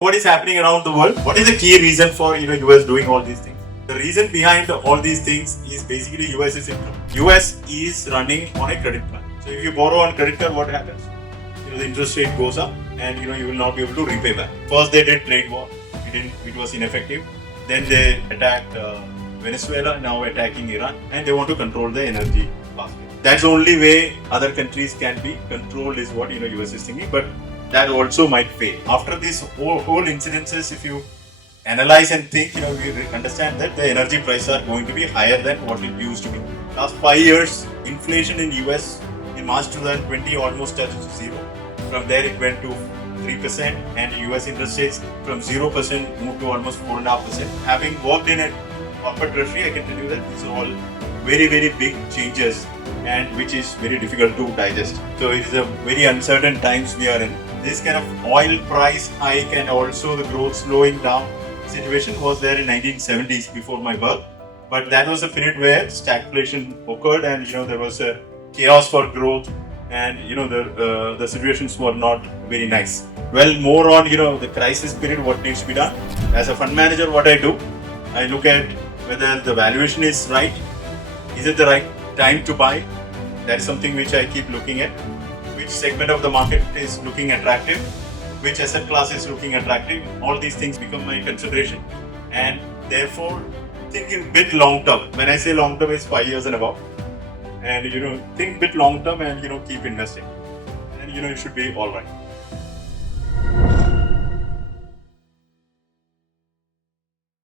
What is happening around the world? What is the key reason for US doing all these things? The reason behind all these things is basically US's income. US is running on a credit card. So if you borrow on credit card, what happens? The interest rate goes up, and you will not be able to repay back. First they did trade war. It was ineffective. Then they attacked Venezuela, now attacking Iran, and they want to control the energy basket. That's the only way other countries can be controlled is what US is thinking, but that also might fail. After these whole incidences, if you analyze and think, we understand that the energy prices are going to be higher than what it used to be. Last 5 years, inflation in US in March 2020 almost touched zero. From there it went to 3%, and US interest rates from 0% moved to almost 4.5%. Having worked in a corporate treasury, I can tell you that these are all very, very big changes, and which is very difficult to digest. So it is a very uncertain times we are in. This kind of oil price hike and also the growth slowing down situation was there in 1970s before my birth. But that was a period where stagflation occurred, and there was a chaos for growth, and the situations were not very nice. Well, more on the crisis period, what needs to be done. As a fund manager, what I do, I look at whether the valuation is right. Is it the right time to buy? That is something which I keep looking at. Which segment of the market is looking attractive? Which asset class is looking attractive? All these things become my consideration, and therefore think in bit long term. When I say long term, it's 5 years and above. And think bit long term, and keep investing, and you should be all right.